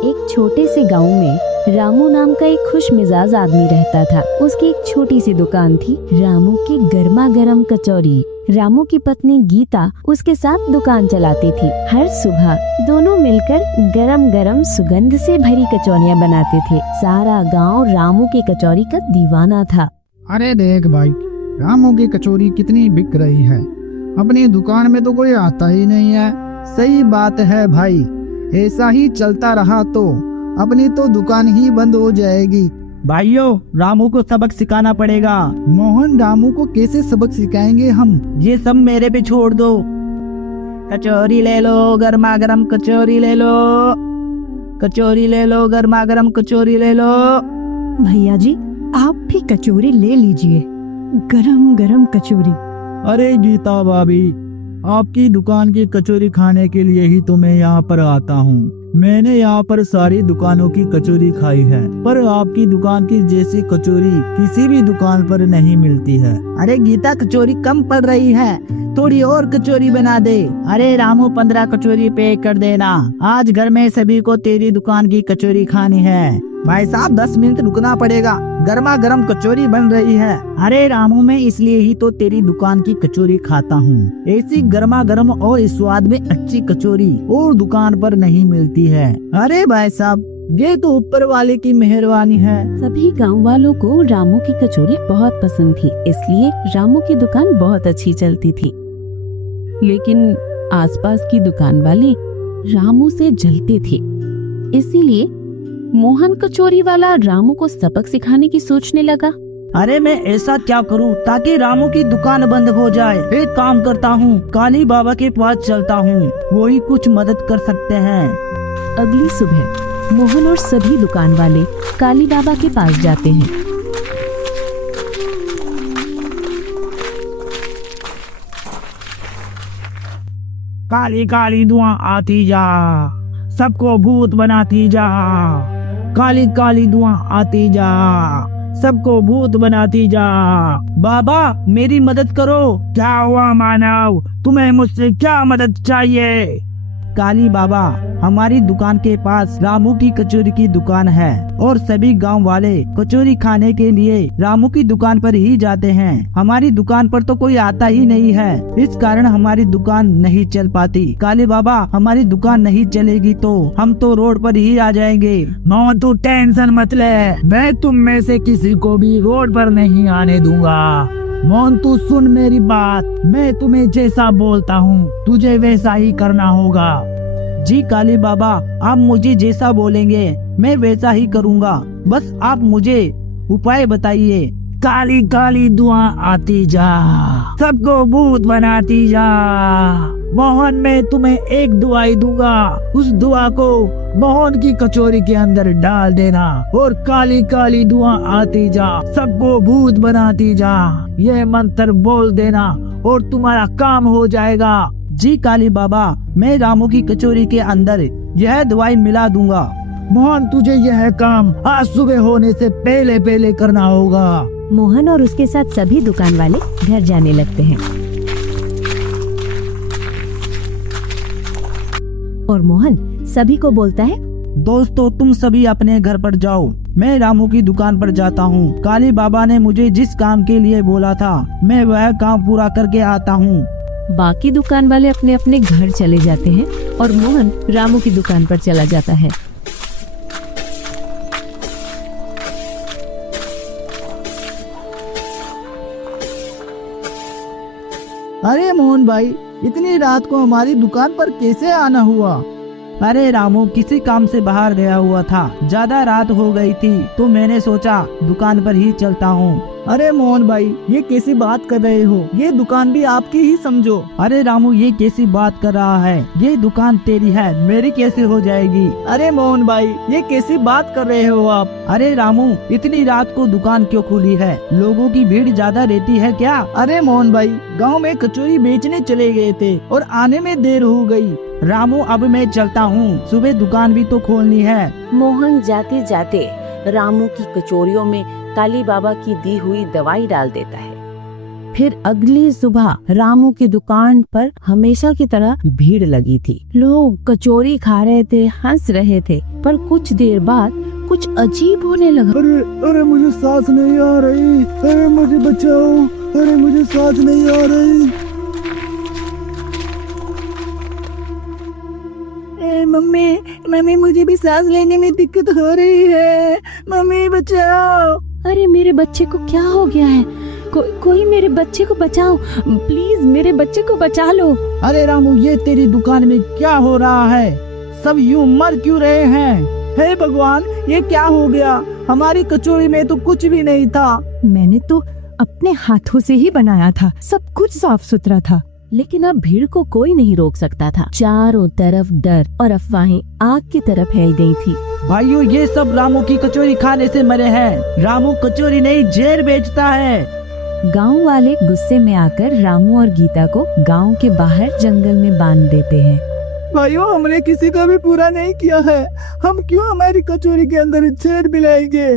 एक छोटे से गांव में रामू नाम का एक खुश मिजाज आदमी रहता था। उसकी एक छोटी सी दुकान थी, रामू की गर्मा गर्म कचौरी। रामू की पत्नी गीता उसके साथ दुकान चलाती थी। हर सुबह दोनों मिलकर गरम गरम सुगंध से भरी कचौरियाँ बनाते थे। सारा गांव रामू की कचौरी का दीवाना था। अरे देख भाई, रामू की कचौरी कितनी बिक रही है। अपनी दुकान में तो कोई आता ही नहीं है। सही बात है भाई, ऐसा ही चलता रहा तो अपनी तो दुकान ही बंद हो जाएगी। भाइयों, रामू को सबक सिखाना पड़ेगा। मोहन, रामू को कैसे सबक सिखाएंगे हम? ये सब मेरे पे छोड़ दो। कचौरी ले लो, गर्मा गर्म कचौरी ले लो। कचौरी ले लो, गर्मा गर्म कचौरी ले लो। भैया जी, आप भी कचौरी ले लीजिए, गरम गरम कचौरी। अरे गीता भाभी, आपकी दुकान की कचौरी खाने के लिए ही तो मैं यहाँ पर आता हूँ। मैंने यहाँ पर सारी दुकानों की कचौरी खाई है, पर आपकी दुकान की जैसी कचौरी किसी भी दुकान पर नहीं मिलती है। अरे गीता, कचौरी कम पड़ रही है, थोड़ी और कचौरी बना दे। अरे रामू, 15 कचौरी पैक कर देना। आज घर में सभी को तेरी दुकान की कचौरी खानी है। भाई साहब, 10 मिनट रुकना पड़ेगा, गर्मा गर्म कचौरी बन रही है। अरे रामू, मैं इसलिए ही तो तेरी दुकान की कचौरी खाता हूँ। ऐसी गर्मा गर्म और इस स्वाद में अच्छी कचौरी और दुकान पर नहीं मिलती है। अरे भाई साहब, ये तो ऊपर वाले की मेहरबानी है। सभी गांव वालों को रामू की कचौरी बहुत पसंद थी, इसलिए रामू की दुकान बहुत अच्छी चलती थी। लेकिन आसपास की दुकान वाले रामू से जलते थे, इसीलिए मोहन कचौरी वाला रामू को सबक सिखाने की सोचने लगा। अरे मैं ऐसा क्या करूं ताकि रामू की दुकान बंद हो जाए? एक काम करता हूं, काली बाबा के पास चलता हूं, वो ही कुछ मदद कर सकते हैं। अगली सुबह मोहन और सभी दुकान वाले काली बाबा के पास जाते हैं। काली काली धुआं आती जा, सबको भूत बनाती जा। काली काली धुआं आती जा, सबको भूत बनाती जा। बाबा, मेरी मदद करो। क्या हुआ मानव, तुम्हें मुझसे क्या मदद चाहिए? काली बाबा, हमारी दुकान के पास रामू की कचौरी की दुकान है और सभी गांव वाले कचौरी खाने के लिए रामू की दुकान पर ही जाते हैं। हमारी दुकान पर तो कोई आता ही नहीं है, इस कारण हमारी दुकान नहीं चल पाती। काली बाबा, हमारी दुकान नहीं चलेगी तो हम तो रोड पर ही आ जाएंगे। मोहन, तू टेंशन मत ले, मैं तुम में से किसी को भी रोड पर नहीं आने दूंगा। मोहन, तू सुन मेरी बात, मैं तुम्हें जैसा बोलता हूँ तुझे वैसा ही करना होगा। जी काली बाबा, आप मुझे जैसा बोलेंगे मैं वैसा ही करूँगा, बस आप मुझे उपाय बताइए। काली काली धुआं आती जा, सबको भूत बनाती जा। मोहन, मैं तुम्हें एक दुआई दूंगा, उस दुआ को मोहन की कचौरी के अंदर डाल देना और काली काली धुआं आती जा, सबको भूत बनाती जा। ये मंत्र बोल देना और तुम्हारा काम हो जाएगा। जी काली बाबा, मैं रामू की कचौरी के अंदर यह दवाई मिला दूंगा। मोहन, तुझे यह काम आज सुबह होने से पहले पहले करना होगा। मोहन और उसके साथ सभी दुकान वाले घर जाने लगते हैं और मोहन सभी को बोलता है, दोस्तों, तुम सभी अपने घर पर जाओ, मैं रामू की दुकान पर जाता हूँ। काली बाबा ने मुझे जिस काम के लिए बोला था मैं वह काम पूरा करके आता हूँ। बाकी दुकान वाले अपने अपने घर चले जाते हैं और मोहन रामू की दुकान पर चला जाता है। अरे मोहन भाई, इतनी रात को हमारी दुकान पर कैसे आना हुआ? अरे रामू, किसी काम से बाहर गया हुआ था, ज्यादा रात हो गई थी तो मैंने सोचा दुकान पर ही चलता हूँ। अरे मोहन भाई, ये कैसी बात कर रहे हो? ये दुकान भी आपकी ही समझो। अरे रामू, ये कैसी बात कर रहा है? ये दुकान तेरी है, मेरी कैसे हो जाएगी? अरे मोहन भाई, ये कैसी बात कर रहे हो आप? अरे रामू, इतनी रात को दुकान क्यों खुली है? लोगों की भीड़ ज्यादा रहती है क्या? अरे मोहन भाई, गांव में कचौरी बेचने चले गए थे और आने में देर हो गई। रामू, अब मैं चलता हूँ, सुबह दुकान भी तो खोलनी है। मोहन जाते जाते रामू की कचौरियों में काली बाबा की दी हुई दवाई डाल देता है फिर अगली सुबह रामू की दुकान पर हमेशा की तरह भीड़ लगी थी। लोग कचौरी खा रहे थे, हंस रहे थे, पर कुछ देर बाद कुछ अजीब होने लगा। अरे मुझे सांस नहीं आ रही, अरे मुझे बचाओ, अरे मुझे सांस नहीं आ रही। मम्मी मुझे भी सांस लेने में दिक्कत हो रही है, मम्मी बचाओ। अरे मेरे बच्चे को क्या हो गया है? कोई मेरे बच्चे को बचाओ, प्लीज मेरे बच्चे को बचा लो। अरे रामू, ये तेरी दुकान में क्या हो रहा है? सब यूं मर क्यों रहे हैं? हे भगवान, ये क्या हो गया? हमारी कचौरी में तो कुछ भी नहीं था। मैंने तो अपने हाथों से ही बनाया था, सब कुछ साफ सुथरा था। लेकिन अब भीड़ को कोई नहीं रोक सकता था। चारों तरफ डर और अफवाहें आग की तरह फैल गई थी। भाइयों, ये सब रामू की कचौरी खाने से मरे हैं। रामू कचौरी नहीं, जहर बेचता है। गांव वाले गुस्से में आकर रामू और गीता को गांव के बाहर जंगल में बांध देते हैं। भाइयों, हमने किसी का भी पूरा नहीं किया है, हम क्यों हमारी कचौरी के अंदर जहर मिलाएंगे?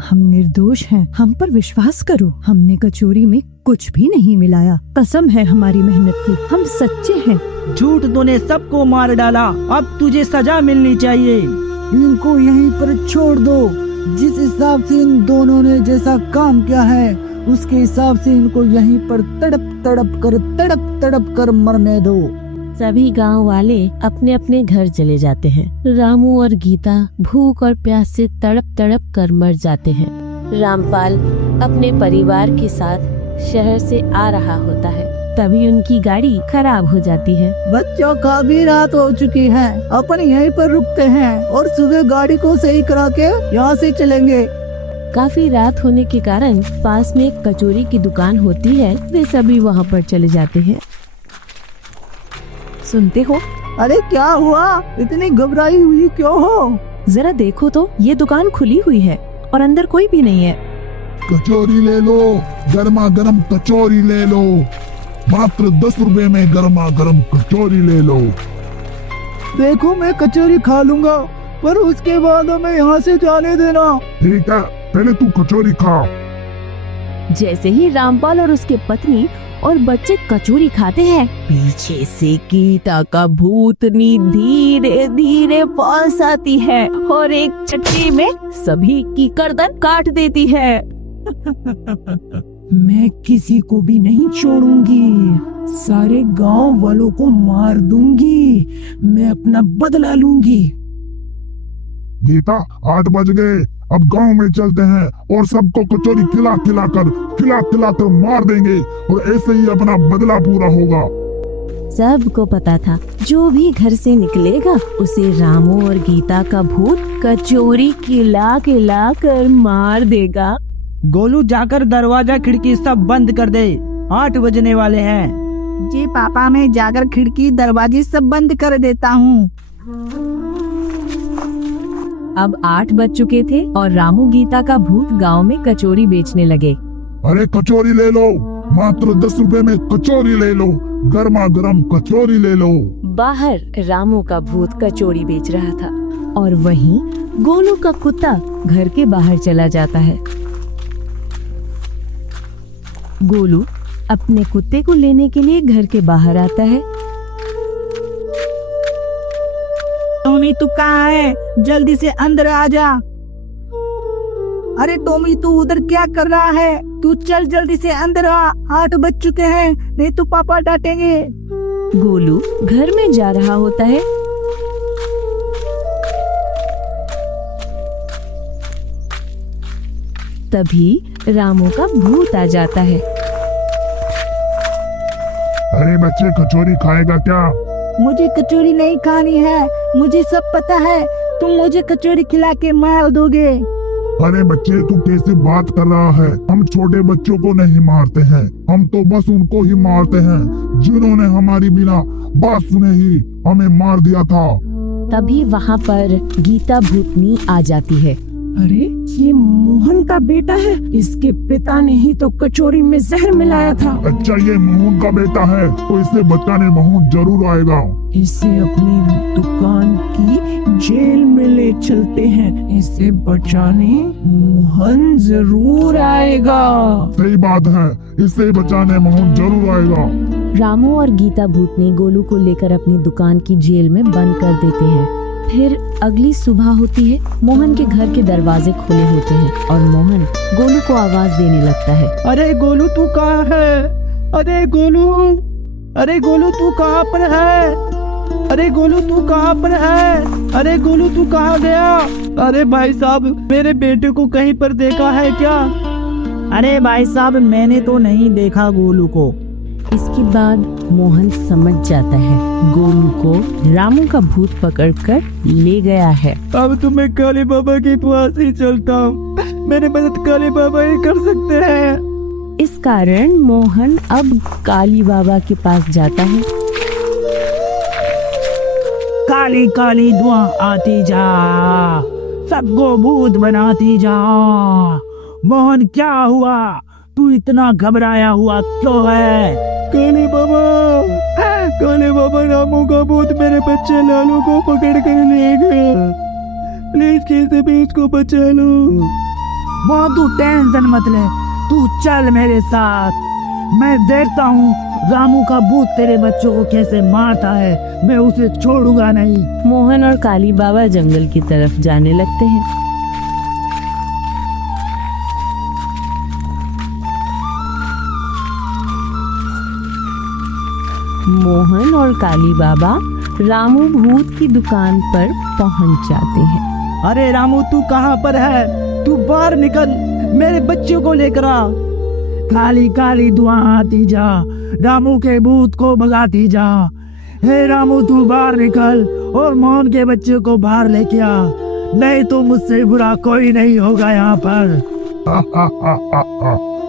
हम निर्दोष हैं, हम पर विश्वास करो। हमने कचौरी में कुछ भी नहीं मिलाया, कसम है हमारी मेहनत की, हम सच्चे हैं। झूठ तूने सबको मार डाला, अब तुझे सजा मिलनी चाहिए। इनको यहीं पर छोड़ दो। जिस हिसाब से इन दोनों ने जैसा काम किया है, उसके हिसाब से इनको यहीं पर तड़प तड़प कर मरने दो। सभी गांव वाले अपने अपने घर चले जाते हैं। रामू और गीता भूख और प्यास से तड़प कर मर जाते हैं। रामपाल अपने परिवार के साथ शहर से आ रहा होता है, तभी उनकी गाड़ी खराब हो जाती है। बच्चों, काफी रात हो चुकी है, अपन यहीं पर रुकते हैं और सुबह गाड़ी को सही करा के यहाँ से चलेंगे। काफी रात होने के कारण पास में एक कचौरी की दुकान होती है। वे सभी वहाँ पर चले जाते हैं। सुनते हो? अरे क्या हुआ? इतनी घबराई हुई क्यों हो? जरा देखो तो, ये दुकान खुली हुई है और अंदर कोई भी नहीं है। कचौरी ले लो, गर्मा गर्म कचौरी ले लो, मात्र 10 रुपए में गर्मा गर्म कचौरी ले लो। देखो, मैं कचौरी खा लूंगा, पर उसके बाद हमें यहाँ से जाने देना। ठीक है, पहले तू कचौरी खा। जैसे ही रामपाल और उसके पत्नी और बच्चे कचौरी खाते हैं, पीछे से गीता का भूतनी धीरे धीरे पास आती है और एक चटकी में सभी की गर्दन काट देती है। मैं किसी को भी नहीं छोड़ूंगी, सारे गांव वालों को मार दूंगी, मैं अपना बदला लूंगी। गीता, 8 बज गए, अब गांव में चलते हैं और सबको कचौरी खिला कर मार देंगे और ऐसे ही अपना बदला पूरा होगा। सबको पता था, जो भी घर से निकलेगा उसे रामू और गीता का भूत कचौरी खिला कर मार देगा। गोलू, जाकर दरवाजा खिड़की सब बंद कर दे, 8 बजने वाले हैं। जी पापा, मैं जाकर खिड़की दरवाजे सब बंद कर देता हूँ। अब 8 बज चुके थे और रामू गीता का भूत गांव में कचौरी बेचने लगे। अरे कचौरी ले लो, मात्र 10 रुपए में कचौरी ले लो, गर्मा गर्म कचौरी ले लो। बाहर रामू का भूत कचौरी बेच रहा था और वहीं गोलू का कुत्ता घर के बाहर चला जाता है। गोलू अपने कुत्ते को लेने के लिए घर के बाहर आता है। टॉमी, तू कहाँ है? जल्दी से अंदर आ जा। अरे टॉमी, तू उधर क्या कर रहा है? तू चल जल्दी से अंदर आ, 8 बज चुके हैं, नहीं तो पापा डांटेंगे। गोलू घर में जा रहा होता है। तभी रामू का भूत आ जाता है। अरे बच्चे, कचौरी खाएगा क्या? मुझे कचौरी नहीं खानी है, मुझे सब पता है, तुम मुझे कचौरी खिला के मार दोगे। अरे बच्चे, तू कैसे बात कर रहा है? हम छोटे बच्चों को नहीं मारते हैं, हम तो बस उनको ही मारते हैं जिन्होंने हमारी बिना बात सुने ही हमें मार दिया था। तभी वहाँ पर गीता भूतनी आ जाती है। अरे ये मोहन का बेटा है, इसके पिता ने ही तो कचौरी में जहर मिलाया था। अच्छा, ये मोहन का बेटा है तो इसे बचाने मोहन जरूर आएगा। इसे अपनी दुकान की जेल में ले चलते हैं, इसे बचाने मोहन जरूर आएगा। सही बात है, इसे बचाने मोहन जरूर आएगा। रामू और गीता भूतनी गोलू को लेकर अपनी दुकान की जेल में बंद कर देते हैं। फिर अगली सुबह होती है। मोहन के घर के दरवाजे खुले होते हैं और मोहन गोलू को आवाज देने लगता है। अरे गोलू तू कहाँ है? अरे गोलू तू कहाँ पर है? अरे गोलू तू कहाँ पर है? अरे गोलू तू कहाँ गया? अरे भाई साहब, मेरे बेटे को कहीं पर देखा है क्या? अरे भाई साहब, मैंने तो नहीं देखा गोलू को। इसके बाद मोहन समझ जाता है गोलू को रामू का भूत पकड़कर ले गया है। अब तो मैं काली बाबा के पास ही चलता हूँ, मेरी मदद काली बाबा ही कर सकते हैं। इस कारण मोहन अब काली बाबा के पास जाता है। काली काली धुआं आती जा, सबको भूत बनाती जा। मोहन क्या हुआ? तू इतना घबराया हुआ क्यों है? काली बाबा रामू का भूत मेरे बच्चे लालू को पकड़ कर ले गया। प्लीज कैसे भी उसको बचा लो। मोहन तू टेंशन मत ले, तू चल मेरे साथ। मैं देखता हूँ रामू का भूत तेरे बच्चों को कैसे मारता है, मैं उसे छोड़ूंगा नहीं। मोहन और काली बाबा जंगल की तरफ जाने लगते हैं। मोहन और काली बाबा रामू भूत की दुकान पर पहुंच जाते हैं। अरे रामू तू कहाँ पर है? तू बाहर निकल, मेरे बच्चों को लेकर आ। काली काली धुआं आती जा, रामू के भूत को भगाती जा। हे रामू तू बाहर निकल और मोहन के बच्चे को बाहर लेके आ, नहीं तो मुझसे बुरा कोई नहीं होगा यहाँ पर।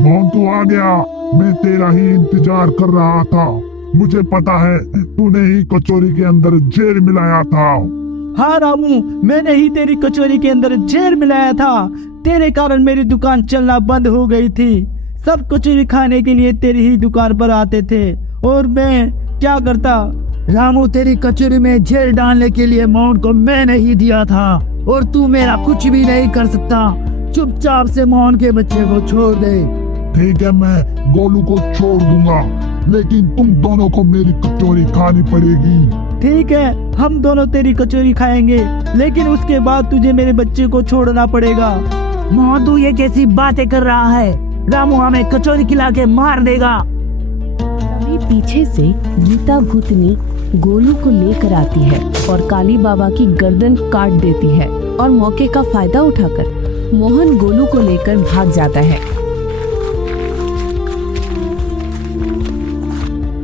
मोहन तू आ गया, मैं तेरा ही इंतजार कर रहा था। मुझे पता है तूने ही कचौरी के अंदर जहर मिलाया था। हाँ रामू, मैंने ही तेरी कचौरी के अंदर जहर मिलाया था। तेरे कारण मेरी दुकान चलना बंद हो गई थी। सब कचौरी खाने के लिए तेरी ही दुकान पर आते थे और मैं क्या करता? रामू तेरी कचौरी में जहर डालने के लिए मोहन को मैंने ही दिया था और तू मेरा कुछ भी नहीं कर सकता। चुपचाप से मोहन के बच्चे को छोड़ दे। ठीक है, मैं गोलू को छोड़ दूंगा, लेकिन तुम दोनों को मेरी कचौरी खानी पड़ेगी। ठीक है, हम दोनों तेरी कचौरी खाएंगे, लेकिन उसके बाद तुझे मेरे बच्चे को छोड़ना पड़ेगा। मोहन तू ये कैसी बातें कर रहा है? रामू हमें कचौरी खिला के मार देगा। तभी पीछे से गीता भूतनी गोलू को लेकर आती है और काली बाबा की गर्दन काट देती है और मौके का फायदा उठाकर मोहन गोलू को लेकर भाग जाता है।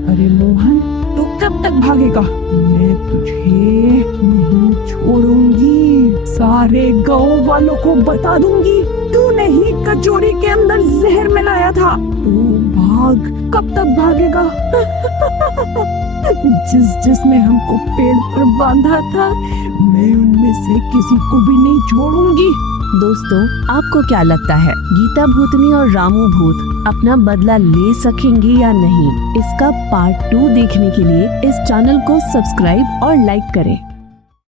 अरे मोहन, तू कब तक भागेगा? मैं तुझे नहीं छोड़ूंगी। सारे गांव वालों को बता दूंगी तूने ही कचौरी के अंदर जहर मिलाया था। तू भाग, कब तक भागेगा? जिसने हमको पेड़ पर बांधा था, मैं उनमें से किसी को भी नहीं छोड़ूंगी। दोस्तों, आपको क्या लगता है गीता भूतनी और रामू भूत अपना बदला ले सकेंगे या नहीं? इसका पार्ट 2 देखने के लिए इस चैनल को सब्सक्राइब और लाइक करें।